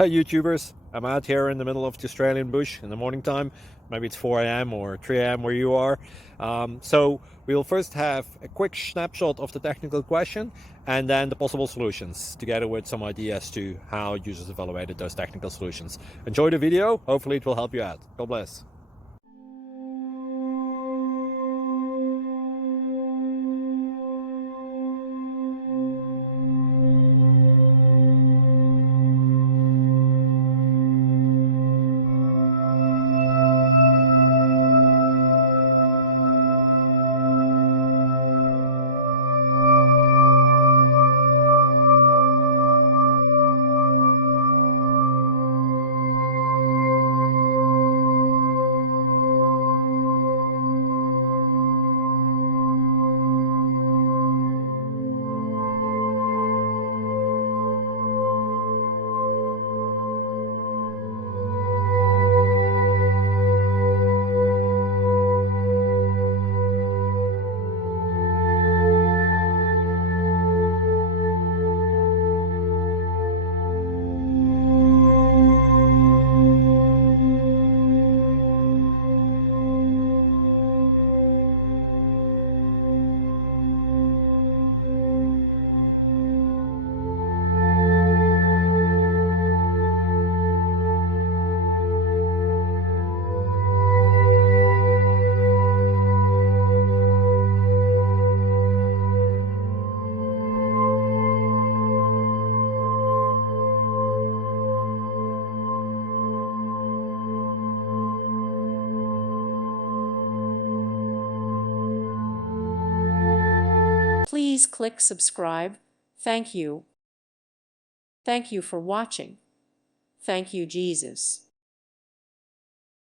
Hi YouTubers, I'm out here in the middle of the Australian bush in the morning time. Maybe it's 4 a.m. or 3 a.m. where you are. So we'll first have a quick snapshot of the technical question and then the possible solutions, together with some ideas to how users evaluated those technical solutions. Enjoy the video, hopefully it will help you out. God bless. Please click subscribe. Thank you. Thank you for watching. Thank you, Jesus.